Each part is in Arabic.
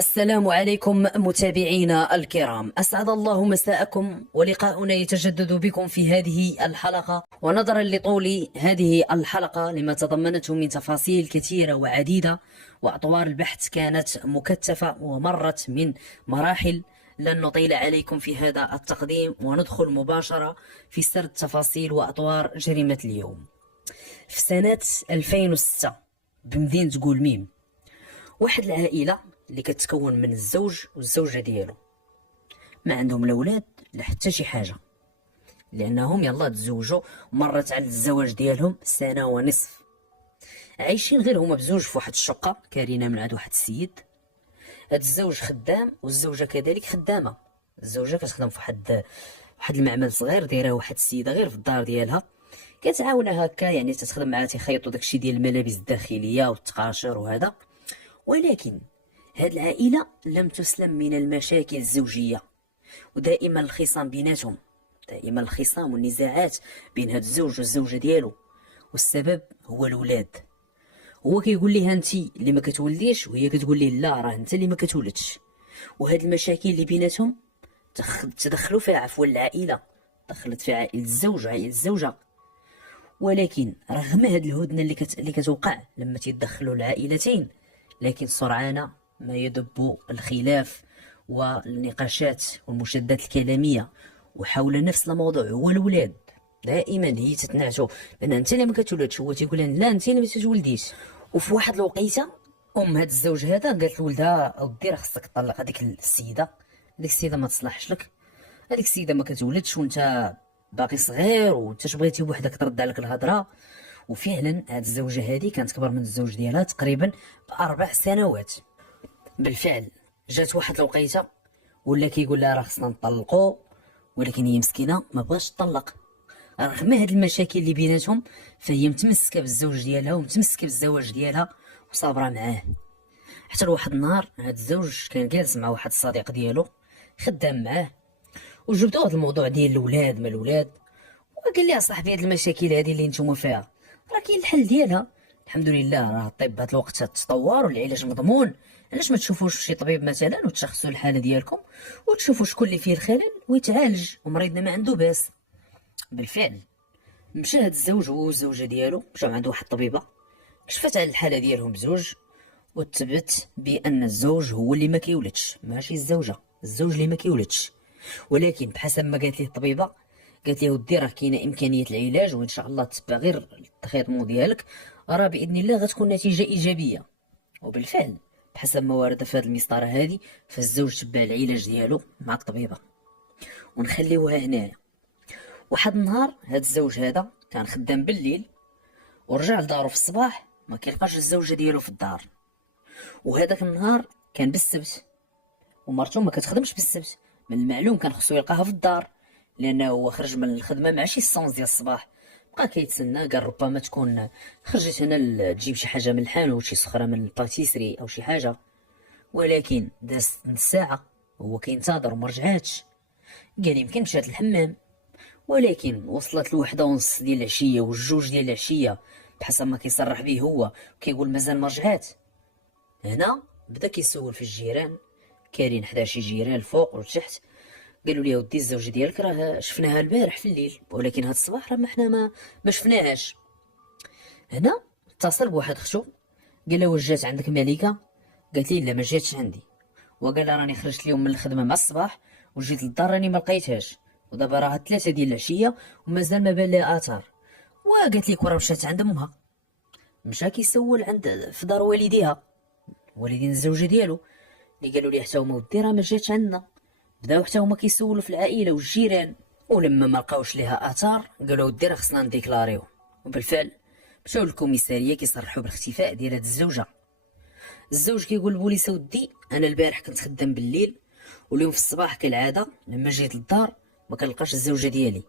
السلام عليكم متابعينا الكرام، أسعد الله مساءكم، ولقاؤنا يتجدد بكم في هذه الحلقة. ونظرا لطول هذه الحلقة لما تضمنته من تفاصيل كثيرة وعديدة، وأطوار البحث كانت مكثفة ومرت من مراحل، لن نطيل عليكم في هذا التقديم وندخل مباشرة في سرد تفاصيل وأطوار جريمة اليوم. في سنة 2006 بمدينة قولميم، واحد العائلة اللي كتكون من الزوج والزوجة ديالو ما عندهم لا ولاد لا حتى شي حاجة، لأنهم يلا تزوجوا ومرت على الزواج ديالهم سنة ونصف، عايشين غير هما بزوج في واحد الشقة كارينة من عند واحد السيد. هاد الزوج خدام والزوجة كذلك خدامة. الزوجة كتخدم في واحد المعمل صغير دايره واحد السيدة غير في الدار ديالها، كتعاونها هكا، يعني تتخدم معها، تيخيطوا داكشي ديال الملابس الداخلية والتقاشر وهذا. ولكن هاد العائلة لم تسلم من المشاكل الزوجية، ودائما الخصام بيناتهم، دائما الخصام والنزاعات بين هاد الزوج والزوجة ديالو، والسبب هو الولاد. هو كيقول ليها انت اللي ما كتولديش، وهي كتقول ليه لا راه انت اللي ما كتولدش. وهاد المشاكل اللي بيناتهم تدخلوا فيها عفوا العائلة، دخلت في عائلة الزوج وعائلة الزوجة. ولكن رغم هاد الهدنة اللي كتوقع لما تيدخلوا العائلتين، لكن سرعان ما يدب الخلاف والنقاشات والمشادات الكلامية وحول نفس الموضوع، هو الولاد. دائما هي تتناعشوا لان انت اللي ما كتولدش، هو تيقول لا انت اللي ما تتولديش. وفي واحد الوقيته هاد الزوج هذا قالت لولدها اودي راه خصك تطلق هذيك السيده، هذيك السيده ما تصلحش لك، هذيك السيده ما كتولدش وانت باقي صغير وانت بغيتي بوحدك ترد عليك الهضره. وفعلا هاد الزوجه هذه كانت كبر من الزوج ديالها تقريبا ب4 سنوات. بالفعل جات واحد الوقيته ولا كيقول لها راه خصنا نطلقوا، ولكن هي مسكينه ما بغاش تطلق. رغم هاد المشاكل اللي بيناتهم فهي متمسكه بالزوج ديالها ومتمسكه بالزواج ديالها وصابره معاه. حتى لواحد النهار هاد الزوج كان جالس مع واحد الصديق ديالو خدام معاه، وجبدوا هاد الموضوع ديال الولاد ما الولاد، وقال لي صاحبي هاد المشاكل هادي اللي نتوما فيها راه كاين الحل ديالها. الحمد لله راه الطب هاد الوقت تطور والعلاج مضمون، علاش ما تشوفوش شي طبيب مثلا وتشخصوا الحاله ديالكم وتشوفوا شكون اللي فيه الخلل ويتعالج، ومريضنا ما عنده باس. بالفعل مشى هاد الزوج هو والزوجه ديالو مشاو عند واحد الطبيبه، كشفت على الحاله ديالهم بزوج، وتثبت بان الزوج هو اللي ما كيولدش ماشي الزوجه، الزوج اللي ما كيولدش. ولكن بحسب ما قالت ليه الطبيبه، قالت لي ودي راه كاينه امكانيه العلاج، وان شاء الله تتبع غير التخيطمون ديالك راه باذن الله غتكون نتيجه ايجابيه. وبالفعل بحسب ما ورد في هذه المسطره هذه، فالزوج تبع العلاج ديالو مع الطبيبه. ونخليوها هنايا. واحد النهار هذا الزوج هذا كان خدام بالليل ورجع لدارو في الصباح، ما كيلقاش الزوجه ديالو في الدار. وهذاك النهار كان بالسبت، ومرته ما كتخدمش بالسبت، من المعلوم كان خصو يلقاها في الدار، لانه هو خرج من الخدمه مع شي 6 ديال الصباح. بقى كيتسنى، قال ربما تكون خرجت هنا تجيب شي حاجه من الحانوت، شي صخره من الباتيسري او شي حاجه. ولكن دازت نص ساعه وهو كينتظر وما رجعاتش. قال يمكن مشات الحمام. ولكن وصلت لوحدة ونص ديال العشيه والجوج ديال العشيه بحسب ما كيصرح به هو، كيقول مازال ما رجعات. هنا بدا كيسول في الجيران، كاين 11 جيران الفوق والتحت، قالوا لي ودي الزوجه ديالك راه شفناها البارح في الليل، ولكن هاد الصباح راه ما حنا ما شفناهاش. هنا اتصل بواحد اختو، قال له واش جات عندك ملكه؟ قالت لي لا ما جاتش عندي. وقال لها راني خرجت اليوم من الخدمه مع الصباح وجيت للدار راني ما لقيتهاش، ودابا راه 3 ديال العشيه ومازال ما بان لها اثار. وقالت لي كره مشات عند امها. مشى كيسول عند في دار والديها، والدين الزوجه ديالو، اللي قالوا لي حتى هما ودي راه ما جاتش عندنا. بداو حتى هما كيسولوا في العائله والجيران، ولما ما لقاوش ليها اثار قالوا ودي راه خصنا نديكلاريو. وبالفعل مشاو للكوميساريه كيصرحوا بالاختفاء ديال هاد الزوجه. الزوج كيقول للبوليس ودي انا البارح كنت خدام بالليل، واليوم في الصباح كالعاده لما جيت للدار ما كنلقاش الزوجه ديالي،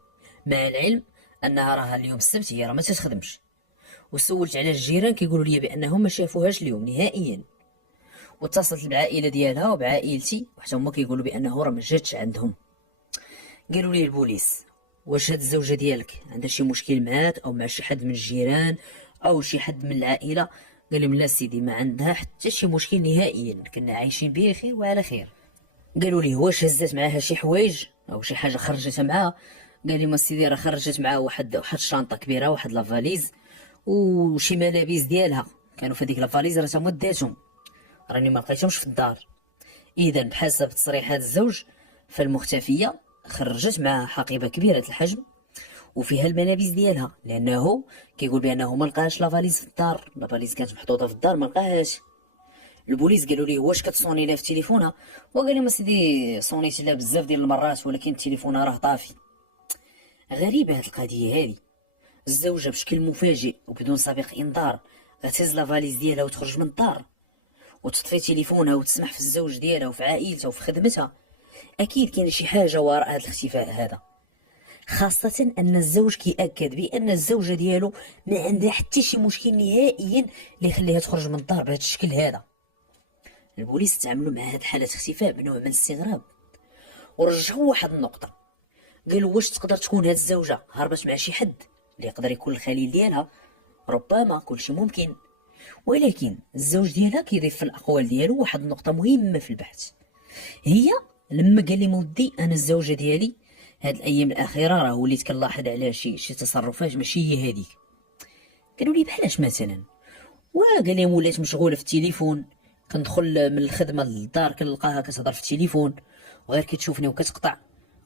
مع العلم انها راه اليوم السبت هي راه ما تخدمش. وسولت على الجيران كيقولوا لي بانهم ما شافوهاش اليوم نهائيا. واتصلت بالعائله ديالها وبعائلتي وحتى هما كيقولوا بانه راه ما جاتش عندهم. قالوا لي البوليس واش هاد الزوجه ديالك عندها شي مشكل معاك او مع شي حد من الجيران او شي حد من العائله؟ قال لهم لا سيدي ما عندها حتى شي مشكل نهائيا، كنا عايشين بخير وعلى خير. قالوا لي واش هزت معاها شي حوايج او شي حاجه خرجتها معاها؟ قال لي ما سيدي راه خرجت معاها واحد الشنطه كبيره، واحد لافاليز وشي ملابس ديالها كانوا في هذيك لافاليز، راه تما داتهم، راني ما لقيتهمش في الدار. اذا بحسب تصريحات الزوج فالمختفيه خرجت معها حقيبه كبيره الحجم وفيها الملابس ديالها، لانه كيقول بانه ما لقاش لافاليز في الدار، لافاليز كانت محطوطه في الدار ما لقاهاش. البوليس قالوا ليه واش كتصوني لها في تليفونها؟ وقال لهم سيدي صونيت لها بزاف ديال المرات ولكن تليفونها راه طافي. غريبه هاد القضيه هادي، الزوجه بشكل مفاجئ وبدون سابق انذار غتهز لافاليز ديالها وتخرج من الدار وتطفي تليفونها وتسمح في الزوج ديالها وفي عائلتها وفي خدمتها. اكيد كاين شي حاجه وراء هذا الاختفاء هذا، خاصة أن الزوج كيأكد بأن الزوجة ديالو ما عندها حتى شي مشكل نهائيا اللي يخليها تخرج من الدار بهذا الشكل هذا. البوليس تعاملوا مع هذه حالة اختفاء بنوع من الاستغراب ورجعوا واحد النقطة، قالوا واش تقدر تكون هذه الزوجة هربت مع شي حد اللي يقدر يكون الخليل ديالها؟ ربما كل شيء ممكن، ولكن الزوج ديالها كيضيف في الأقوال ديالو واحد النقطة مهمة في البحث، هي لما قال لي مودي أنا الزوجة ديالي هاد الايام الاخيره راه وليت كنلاحظ على شي تصرفات ماشي هي هذيك. قالوا لي بحالاش مثلا؟ وقال لي ولات مشغوله في التليفون، كندخل من الخدمه للدار كنلقاها كتهضر في التليفون وغير كتشوفني وكتقطع،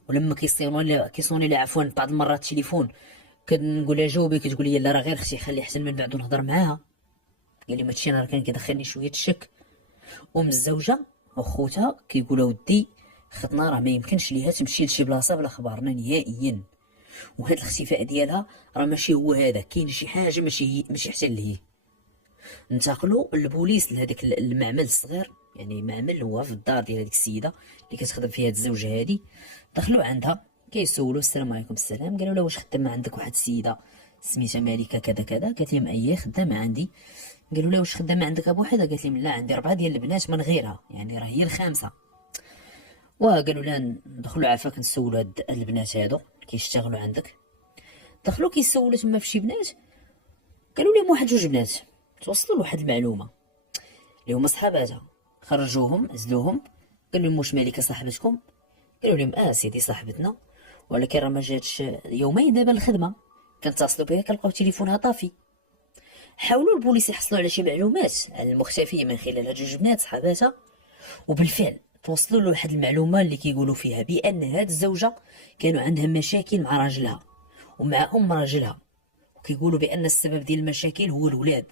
ولما كيصوني لي عفوا بعض المرات التليفون كنقول لها جاوبي كتقول لي لا راه غير اختي خلي حسن من بعد نهضر معاها. قال لي هادشي راه كان كيدخلني شويه الشك. الزوجه وخوتها كيقولوا ودي خطنا راه ما يمكنش ليها تمشي لشي بلاصه بلا خبرنا نهائيا، وهذا الاختفاء ديالها راه ماشي هو هذا، كاين شي حاجه ماشي حتى اللي هي. انتقلوا البوليس لهذاك المعمل الصغير، يعني معمل هو في الدار ديال هذيك السيده اللي كتخدم فيها الزوجه هذه. دخلوا عندها كيسولوا السلام عليكم. السلام. قالوا لها واش خدامه عندك واحد السيده سميتها مالكه كذا كذا؟ قالت لهم اييه خدامه عندي. قالوا لها واش خدامه عندك ابو حدا؟ قالت لهم لا عندي 4 ديال البنات من غيرها، يعني راه هي الخامسه. وقالوا لها ندخلوا عافاك نسولوا هاد البنات هادو كيشتغلوا عندك. دخلوا كيسولوا تما في شي بنات، قالوا لهم واحد 2 بنات توصلوا لواحد المعلومه اللي هما صحاباتها. خرجوهم عزلوهم، قالوا لهم واش مالكه صاحبتكم؟ قالوا لهم سيدي صاحبتنا ولكن راه ما جاتش يومين دابا الخدمه، كنتصلوا بها كنلقاو تليفونها طافي. حاولوا البوليس يحصلوا على شي معلومات على المختفيه من خلال هاد 2 بنات صحاباتها، وبالفعل توصلوا لواحد المعلومه اللي كيقولوا فيها بان هاد الزوجه كانوا عندها مشاكل مع راجلها ومع راجلها، وكيقولوا بان السبب ديال المشاكل هو الولاد،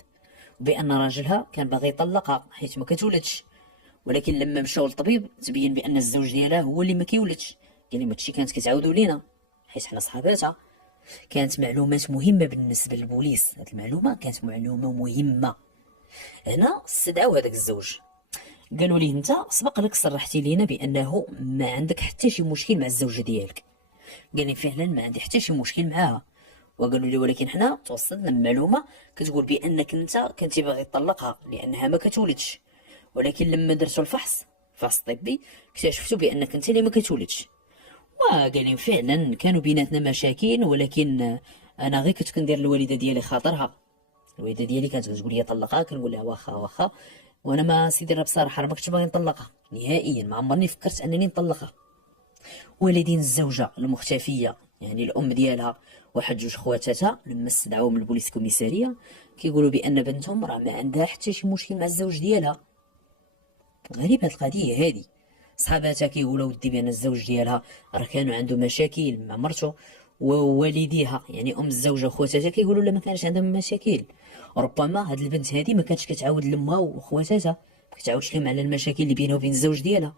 وبان راجلها كان باغي يطلقها حيت ما كتولدش، ولكن لما مشاو للطبيب تبين بان الزوج ديالها هو اللي ما كيولدش. قال لي هادشي كانت كتعاودوا لينا حيت حنا صحاباتها. كانت معلومات مهمه بالنسبه للبوليس، هاد المعلومه كانت معلومه مهمه. هنا استدعوا هذاك الزوج، قالوا ليه انت سبق لك صرحتي لينا بانه ما عندك حتى شي مشكل مع الزوجه ديالك. قال لي فعلا ما عندي حتى شي مشكل معاها. وقالوا لي ولكن حنا توصلنا بمعلومه كتقول بانك انت كنتي باغي تطلقها لانها ما كتولدش، ولكن لما درتوا الفحص الطبي اكتشفتوا بانك انت اللي ما كتولدش. وقال لي فعلا كانوا بيناتنا مشاكل، ولكن انا غير كنت كندير الوالده ديالي خاطرها، الوالده ديالي كانت كتقول لي طلقها كنقول لها واخا، وانا ما سيدي راه بصراحه ما كنتش باغي نطلقها نهائيا، ما عمرني فكرت انني نطلقها. والدين الزوجه المختفيه يعني الام ديالها واحد 2 خواتاتها لما استدعوهم البوليس كوميساريه كيقولوا بان بنتهم راه ما عندها حتى شي مشكل مع الزوج ديالها. غريب هاد القضيه هادي. صحاباتها كيقولوا ودي بان الزوج ديالها راه كانوا عنده مشاكل مع مرته، ووالديها يعني الزوجه وخواتاتها كيقولوا لا ما كانش عندهم مشاكل. ربما هاد البنت هادي ما كانتش كتعاود لامها وخواتاتها، ما كتعاودش لهم على المشاكل اللي بينها وبين الزوج ديالها.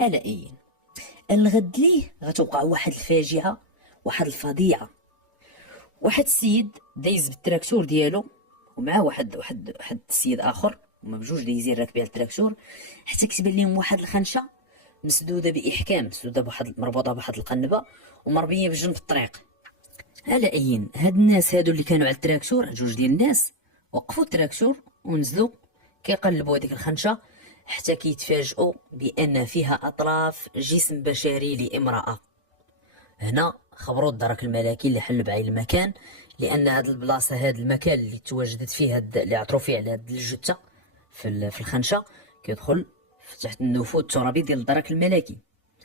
على اي الغد ليه غتوقع واحد الفاجعه، واحد الفظيعه. واحد السيد دايز بالتراكتور ديالو ومعاه واحد السيد اخر، هما بجوج دايزين راكبين على التراكتور، حتى كتبان لهم واحد الخنشه مسدوده باحكام، مسدوده مربوطه بواحد القنبه ومربيه بجنب الطريق. على اين هاد الناس هادو اللي كانوا على التراكتور 2 ديال الناس وقفوا التراكتور ونزلوا كيقلبوا هذيك الخنشه حتى كيتفاجئوا بان فيها اطراف جسم بشري لامراه. هنا خبروا الدرك الملكي اللي حل بعين المكان، لان هاد البلاصه هاد المكان اللي تواجدت فيه اللي عثروا فيه على هاد الجثه في الخنشه كيدخل تحت النفوذ الترابي ديال الدرك الملكي.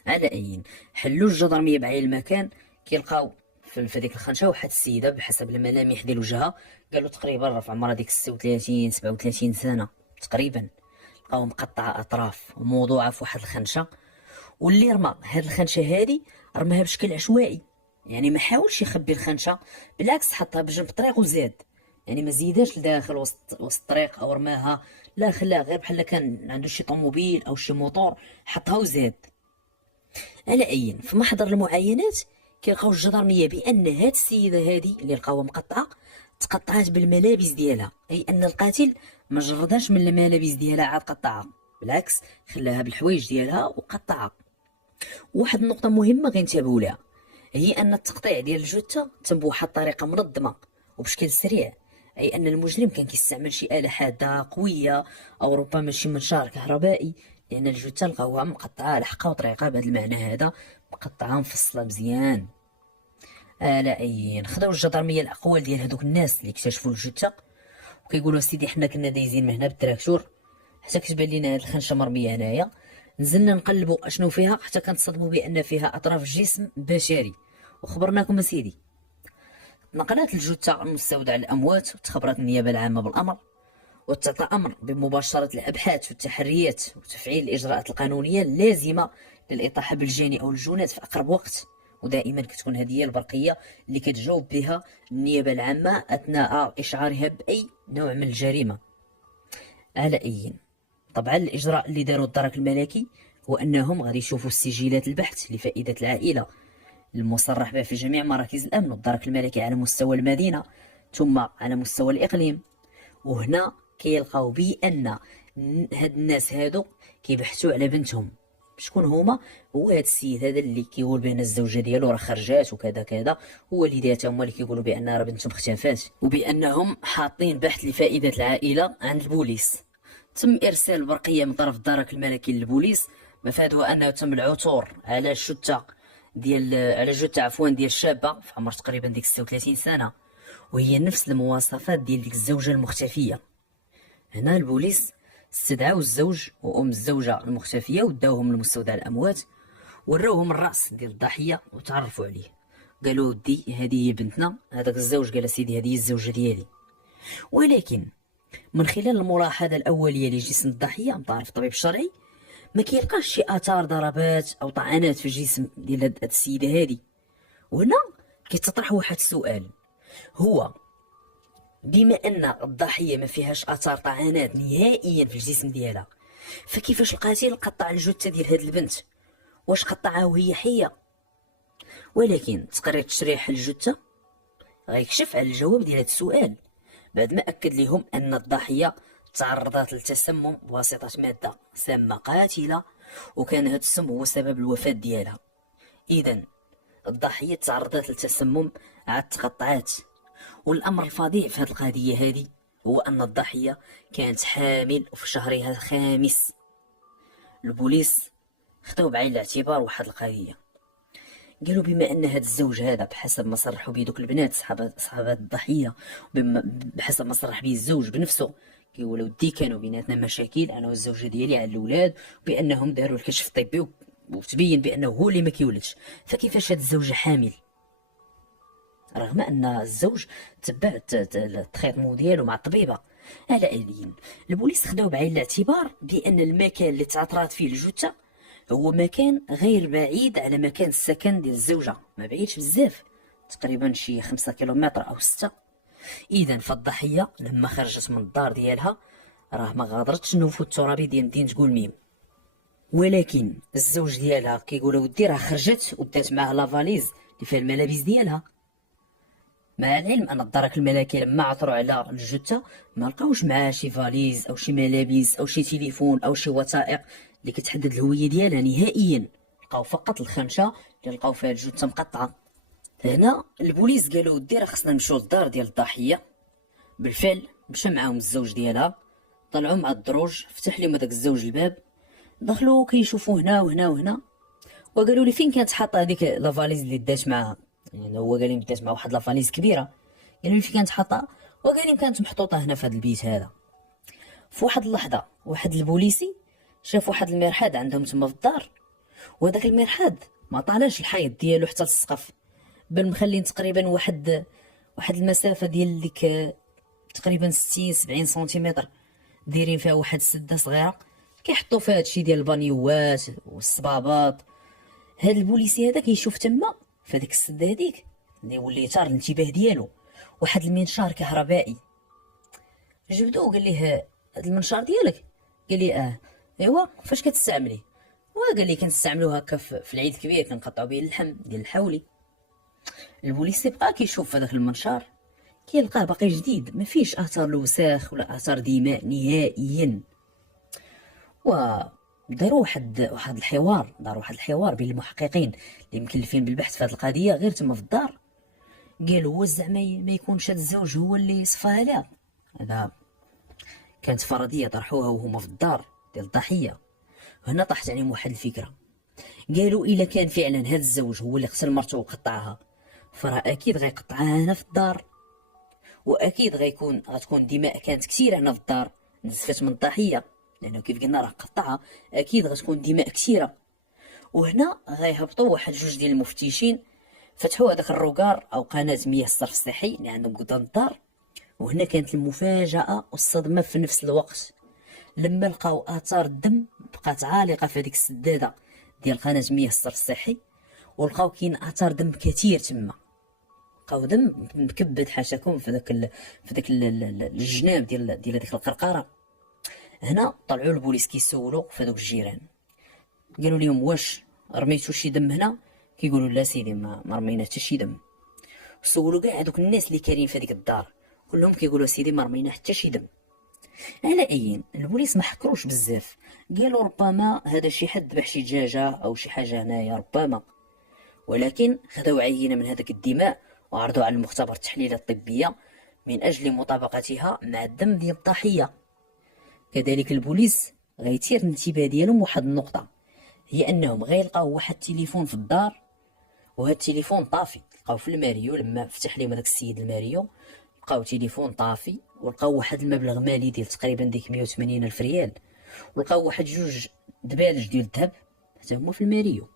على اي حلوا الجدرميه بعين المكان كيلقاو في ديك الخنشه واحد السيده بحسب الملامح ديال وجهها، قالوا تقريبا في عمرها ديك 36 37 سنه تقريبا. لقاو مقطعه اطراف وموضوعه في واحد الخنشه، واللي رمى هاد الخنشه هادي رماها بشكل عشوائي، يعني ما حاولش يخبي الخنشه، بالعكس حطها بجنب الطريق وزاد، يعني ما زيداش لداخل وسط الطريق او رماها، لا خلاها غير بحال كان عنده شي طوموبيل او شي موطور حطها وزاد. على اي في محضر المعاينات كيلقاو الجدرميه بان هاد السيده هادي اللي لقاوها مقطعه تقطعات بالملابس ديالها، اي ان القاتل ما جردهاش من الملابس ديالها عاد قطعها، بالعكس خلاها بالحوايج ديالها وقطعها. واحد النقطه مهمه غنتبهوا لها هي ان التقطيع ديال الجثه تم بواحد الطريقه منظمه وبشكل سريع، اي ان المجرم كان كيستعمل شي آلة حاده قويه او ربما شي منشار كهربائي، لان الجثه لقاوها مقطعه لحقه وطريقه بهذا المعنى هذا، مقطعه مفصله مزيان. لا اي خداو الجدرميه الاقوال ديال هذوك الناس اللي اكتشفوا الجثه وكيقولوا سيدي حنا كنا دايزين من هنا بالتراكتور حتى كتبان لينا هاد الخنشه مرميه هنايا، نزلنا نقلبوا اشنو فيها حتى كنتصدموا بان فيها اطراف جسم بشري، وخبرناكم اسيدي. نقلت الجثه المستودع للاموات وتخبرت النيابه العامه بالامر، وتعطى امر بمباشره الابحاث والتحريات وتفعيل الاجراءات القانونيه اللازمه للاطاحه بالجاني او الجنات في اقرب وقت. ودائما كتكون هذه هي البرقيه اللي كتجاوب بها النيابه العامه اثناء اشعارها باي نوع من الجريمه. على اي طبعا الاجراء اللي داروا الدرك الملكي هو انهم غادي يشوفوا السجلات البحث لفائده العائله المصرح بها في جميع مراكز الامن والدرك الملكي على مستوى المدينه ثم على مستوى الاقليم، وهنا كيلقاو بان هاد الناس هادو كيبحثوا على بنتهم. شكون هما؟ هو هاد السيد هذا اللي كيقول بان الزوجه ديالو راه خرجات وكذا كذا، والدياتها هما اللي كيقولوا بان راه بنتهم اختفات، وبانهم حاطين بحث لفائده العائله عند البوليس. تم ارسال برقيه من طرف الدرك الملكي للبوليس، مفادها انه تم العثور على الجثه ديال شابه في عمر تقريبا ديك 36 سنه، وهي نفس المواصفات ديال ديك الزوجه المختفيه. هنا البوليس استدعاو الزوج وام الزوجه المختفيه وداوهم لمستودع الاموات، وراوهم الراس ديال الضحيه وتعرفوا عليه، قالوا ودي هذه هي بنتنا. هذاك الزوج قال سيدي هذه هي الزوجه ديالي. ولكن من خلال الملاحظه الاوليه لجسم الضحيه من طرف الطبيب الشرعي ما كيلقاش شي اثار ضربات او طعنات في الجسم ديال هاد السيده هذه. وهنا كيتطرح واحد السؤال، هو بما ان الضحيه ما فيهاش اثار طعنات نهائيا في الجسم ديالها، فكيفاش القاتل قطع الجثه ديال هاد البنت؟ واش قطعها وهي حيه؟ ولكن تقرير تشريح الجثه غيكشف على الجواب ديال هاد السؤال، بعد ما اكد لهم ان الضحيه تعرضت للتسمم بواسطه ماده سامه قاتله، وكان هاد السم هو سبب الوفاه ديالها. اذا الضحيه تعرضت للتسمم عاد تقطعات. والامر الفظيع في هذه القضيه هذه هو ان الضحيه كانت حامل في شهرها الخامس. البوليس خداو بعين الاعتبار واحد القضيه، قالوا بما ان هذا الزوج هذا بحسب ما صرحوا به دوك البنات صحابات الضحيه، بحسب ما صرح به الزوج بنفسه، كيقولوا ودي كانوا بيناتنا مشاكل انا والزوجه ديالي على الاولاد، بانهم داروا الكشف الطبي وتبين بانه هو اللي ما كيولدش، فكيفاش هاد الزوجه حامل؟ رغم ان الزوج تبع التخيطمو ديالو مع الطبيبه. على ايين البوليس خداو بعين الاعتبار بان المكان اللي تعثرات فيه الجثه هو مكان غير بعيد على مكان السكن ديال الزوجه، ما بعيدش بزاف، تقريبا شي 5 كيلومتر او 6. اذا فالضحيه لما خرجت من الدار ديالها راه ما غادرتش النفوذ الترابي ديال مدينه قولميم، ولكن الزوج ديالها كيقول ودي راه خرجت ودات معها لافاليز اللي فيها الملابس ديالها، مع العلم ان الدرك الملكي لما عثروا على الجثه ما لقاوش معها شي فاليز او شي ملابس او شي تليفون او شي وثائق اللي كتحدد الهويه ديالها نهائيا، لقاو فقط الخنشه اللي لقاو فيها الجثه مقطعه. هنا البوليس قالوا ودي راه خصنا نمشيو للدار ديال الضحيه. بالفعل مشى معاهم الزوج ديالها، طلعوا مع الدروج، فتح لهم هذاك الزوج الباب، دخلوا كيشوفوا هنا وهنا وهنا، وقالوا لي فين كانت حاطه هذيك لافاليز اللي دات معاها؟ يعني هو قال لي بدات مع واحد لافاليز كبيره، قال لي فين كانت حاطه، وقال لي كانت محطوطه هنا في هذا البيت هذا. في واحد اللحظه واحد البوليسي شاف واحد المرحاض عندهم تما في الدار، وهذاك المرحاض ما طالاش الحيط ديالو حتى للسقف، بل مخلين تقريبا واحد المسافه ديال ديك تقريبا 60 70 سنتيمتر، دايرين فيها واحد السده صغيره كيحطوا فيها هادشي ديال البانيوات والصبابط. هاد البوليسي هذا كيشوف تما في هذيك السده هذيك اللي ولي ثار الانتباه ديالو واحد المنشار كهربائي. جبدو وقال ليه هاد المنشار ديالك؟ قال لي ايوا فاش كتستعمليه؟ وقال لي كنستعملوه هكا في العيد الكبير كنقطعوا به اللحم ديال الحولي. البوليسي بقى كيشوف هذاك المنشار كيلقاه باقي جديد، ما فيش اثار الوساخ ولا اثار دماء نهائيا. وداروا واحد الحوار بين المحققين اللي مكلفين بالبحث في هذه القضيه غير تما في الدار. قالوا واش زعما ما يكونش هذا الزوج هو اللي صفاها لها؟ هذا كانت فرضيه طرحوها وهما في الدار ديال الضحيه. هنا طاحت عليهم واحد الفكره، قالوا الا كان فعلا هذا الزوج هو اللي قتل مرته وقطعها، فراه اكيد غيقطعها هنا في الدار، واكيد غتكون دماء كانت كثيره هنا في الدار نزفت من الضحيه، لانه كيف قلنا راه قطعها اكيد غتكون دماء كثيره. وهنا غيهبطوا واحد جوج ديال المفتشين فتحوا هذاك الروكار او قناه مياه الصرف الصحي اللي عندهم قدام الدار. وهنا كانت المفاجاه والصدمه في نفس الوقت، لما لقاو اثار الدم بقات عالقه في هذيك السداده ديال قناه مياه الصرف الصحي، ولقاو كاين اثار دم كثير تما، لقاو دم مكبد حاشاكم في ذاك الجناب ديال هذيك القرقره. هنا طلعوا البوليس كيسولوا في هذوك الجيران، قالوا لهم واش رميتوا شي دم هنا؟ كيقولوا لا سيدي ما رمينا حتى شي دم. سولوا كاع هذوك الناس اللي كاينين في هذيك الدار كلهم كيقولوا سيدي ما رمينا حتى شي دم. على اي البوليس ما حكروش بزاف، قالوا ربما هذا شي حد ذبح شي دجاجه او شي حاجه هنايا ربما، ولكن خذوا عينه من هذاك الدماء وعرضوا على المختبر التحليلات الطبيه من اجل مطابقتها مع الدم ديال الضحيه. كذلك البوليس غيثير الانتباه ديالهم واحد النقطه، هي انهم غيلقاو واحد التليفون في الدار، وهذا التليفون طافي. لقاو في الماريو لما فتح لهم هذاك السيد الماريو لقاو تليفون طافي، ولقاو واحد المبلغ مالي ديال تقريبا ديك 180 الف ريال، ولقاو واحد جوج دبالج ديال الذهب حتى هما في الماريو.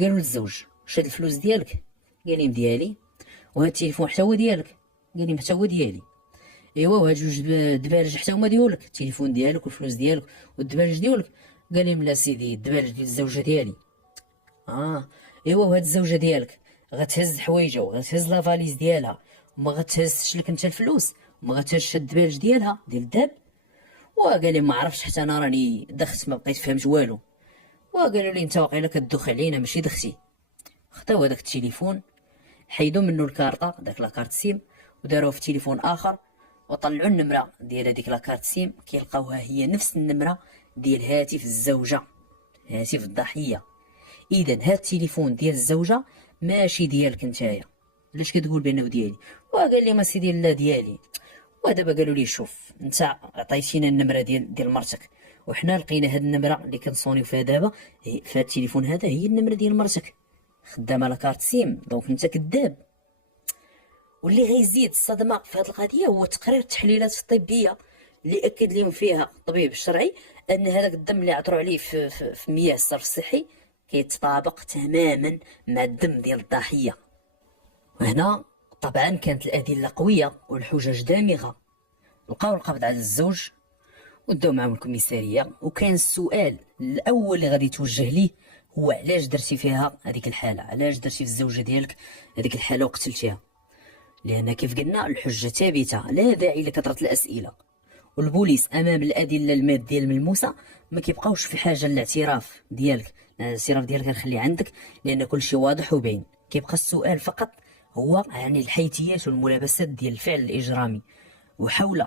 قالوا للزوج واش هاد الفلوس ديالك؟ قال لهم ديالي. وهاد التليفون حتى هو ديالك؟ قال لهم حتى هو ديالي. ايوا وهاد جوج دبالج حتى هما ديالك؟ التليفون ديالك والفلوس ديالك والدبالج ديالك؟ قال لهم لا سيدي الدبالج ديال الزوجه ديالي. ايوا وهاد الزوجه ديالك غتهز حوايجها وغتهز لافاليز ديالها وما غتهزش لك انت الفلوس وما غتهزش الدبالج ديالها ديال الذهب؟ وقال لي ما عرفتش حتى انا راني دخت ما بقيت فهمت والو. وقالوا لي انت واقيلا كدوخ علينا ماشي دختي. خداو هذاك التليفون حيدوا منه الكارطه داك لاكارت سيم وداروه في تليفون اخر، وطلعوا النمره ديال هذيك لاكارت سيم كيلقاوها هي نفس النمره ديال هاتف الزوجه، هاتف الضحيه. اذا هاد التليفون ديال الزوجه ماشي ديالك نتايا، علاش كتقول بانه ديالي؟ وقال لي ما سيدي لا ديالي. ودابا قالوا لي شوف انت عطيتينا النمره ديال مرتك، وحنا لقينا هاد النمره اللي كنصونيو فيها دابا في هاد التليفون هذا هي النمره ديال مرتك خدامه لاكارت سيم، دونك انت كذاب. واللي غيزيد الصدمه في هاد القضيه هو تقرير التحليلات الطبيه اللي اكد لهم فيها الطبيب الشرعي ان هذاك الدم اللي عثروا عليه في مياه الصرف الصحي كيتطابق تماما مع الدم ديال الضحيه. وهنا طبعا كانت الادله قويه والحجج دامغه. لقاو القبض على الزوج وداو معاهم الكوميساريه، وكان السؤال الاول اللي غادي يتوجه ليه هو علاش درتي فيها هذيك الحاله، علاش درتي في الزوجه ديالك هذيك الحاله وقتلتيها؟ لان كيف قلنا الحجه ثابته لا داعي لكثره الاسئله، والبوليس امام الادله الماديه الملموسه ما كيبقاوش في حاجه للاعتراف ديالك. الاعتراف ديالك غنخليه عندك لان كل شيء واضح وباين. كيبقى السؤال فقط هو يعني الحيثيات والملابسات ديال الفعل الاجرامي وحول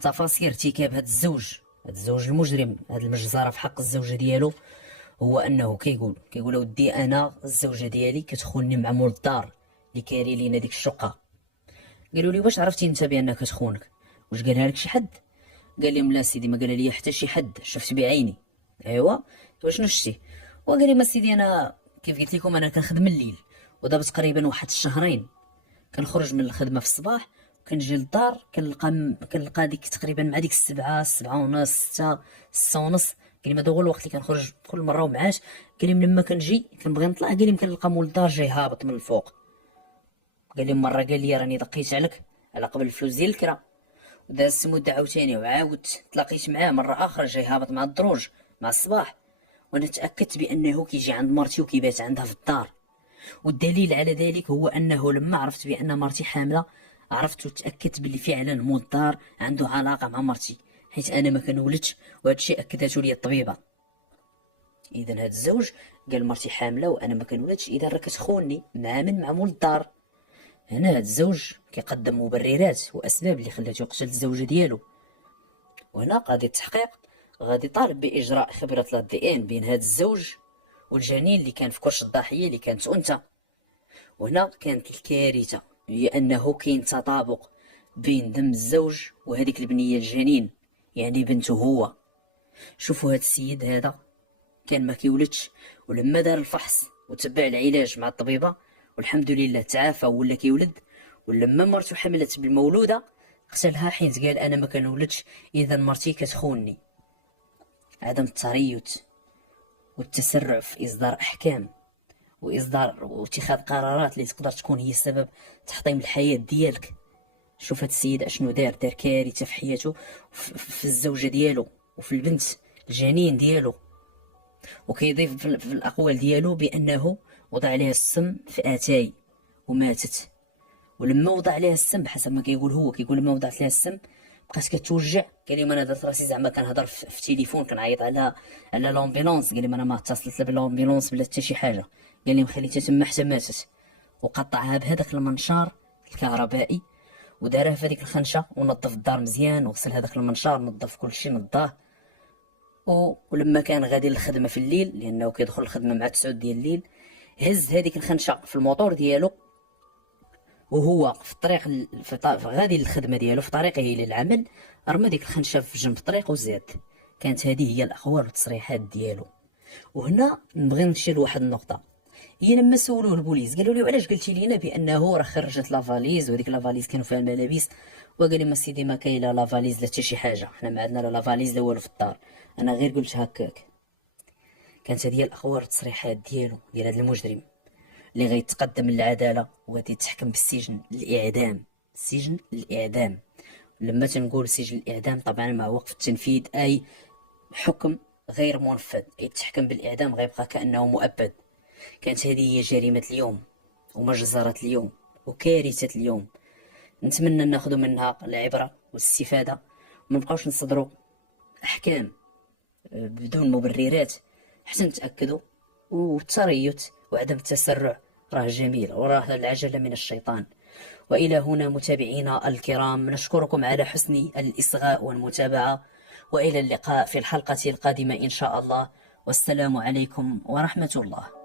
تفاصيل ارتكاب هذا الزوج المجرم، هذا المجزره في حق الزوجه ديالو. هو انه كيقول ودي انا الزوجه ديالي كتخونني مع مول الدار اللي كاري لينا ديك الشقه. قالوا لي واش عرفتي انت بانها كتخونك؟ واش قالها لك شي حد؟ قال لهم لا سيدي ما قال لي حتى شي حد، شفت بعيني. ايوا وشنو شتي؟ وقال لي ما سيدي انا كيف قلت لكم انا كنخدم الليل ودابا تقريبا واحد الشهرين كنخرج من الخدمه في الصباح وكنجي للدار كنلقى ديك تقريبا مع ديك السبعة ونص، ستة ونص. قال لي ما هو الوقت اللي كنخرج كل مره ومعاش. قال لي ملي كنجي كنبغي نطلع، قال لي كنلقى مول الدار جاي هابط من الفوق. قال لي مره قال لي راني دقيت عليك على قبل الفلوس ديال الكرا، ودازت مده عاوتاني وعاودت تلاقيت معاه مره اخرى جاي هابط مع الدروج مع الصباح، وانا تاكدت بانه كيجي عند مرتي وكيبات عندها في الدار. والدليل على ذلك هو انه لما عرفت بان مرتي حامله عرفت وتاكدت باللي فعلا مول الدار عنده علاقه مع مرتي، حيت انا ما كنولدش، وهذا الشيء اكدته لي الطبيبه. اذا هذا الزوج قال مرتي حامله وانا ما كنولدش، اذا راه كتخوني مع مول الدار. هنا هذا الزوج كيقدم مبررات واسباب اللي خلاتو يقتل الزوجه ديالو. وهنا قاضي التحقيق غادي طالب باجراء خبره لا دي ان بين هذا الزوج والجنين اللي كان في كرش الضحيه اللي كانت انثى. وهنا كانت الكارثه، هي انه كاين تطابق بين دم الزوج وهذيك البنيه الجنين، يعني بنته هو. شوفوا هذا السيد هذا كان ما كيولدش، ولما دار الفحص وتبع العلاج مع الطبيبه والحمد لله تعافى ولا كيولد. ولما مرته حملت بالمولوده قتلها حيت قال انا ما كنولدش، اذا مرتي كتخونني. عدم التريث والتسرع في اصدار احكام واتخاذ قرارات اللي تقدر تكون هي السبب تحطيم الحياه ديالك. شوف هاد السيد اشنو دار كارثه في حياته، في الزوجه ديالو وفي البنت الجنين ديالو. وكيضيف في الاقوال ديالو بانه وضع عليها السم في اتاي وماتت. ولما وضع عليها السم بحسب ما كيقول هو، كيقول لما وضعت لها السم بقات كتوجع. قال لي ما انا درت راسي زعما كنهضر في تليفون كنعيط على لومبيلونس. قال لي ما انا ما اتصلت لا بالامبيلونس بلا حتى شي حاجه. قال لي مخليتها تما حتى ماتت. وقطعها بهذاك المنشار الكهربائي ودارها في هذيك الخنشه ونظف الدار مزيان وغسل هذاك المنشار، نظف كلشي نضاه. ولما كان غادي للخدمه في الليل، لانه كيدخل الخدمه مع 9 ديال الليل، هز هذيك الخنشه في الموتور ديالو وهو في الطريق غادي للخدمه ديالو في طريقه للعمل، رمى ديك الخنشه في جنب الطريق وزاد. كانت هذه هي الاقوال والتصريحات ديالو. وهنا نبغي نمشي لواحد النقطه، هي لما سولوه البوليس قالوا له علاش قلتي لينا بانه راه خرجت لافاليز وهذيك لافاليز كانوا فيها الملابس؟ وقال لي ما سيدي ما كاين لا لافاليز لا حتى شي حاجه، حنا ما عندنا لا لافاليز لا والو في الدار، انا غير قلت هكاك. كانت هذه هي الاقوال والتصريحات ديالو ديال هذا المجرم اللي غيتقدم للعداله وغادي يتحكم بالسجن الاعدام. السجن الاعدام، لما تنقول سجن الاعدام طبعا مع وقف التنفيذ، اي حكم غير منفذ، يتحكم بالاعدام غيبقى كانه مؤبد. كانت هذه هي جريمه اليوم ومجزره اليوم وكارثه اليوم. نتمنى ناخذ منها العبره والاستفاده، وما نبقاوش نصدروا احكام بدون مبررات حتى نتاكدوا. والتريث وعدم التسرع راه جميل، وراه العجله من الشيطان. والى هنا متابعينا الكرام، نشكركم على حسن الاصغاء والمتابعه، والى اللقاء في الحلقه القادمه ان شاء الله، والسلام عليكم ورحمه الله.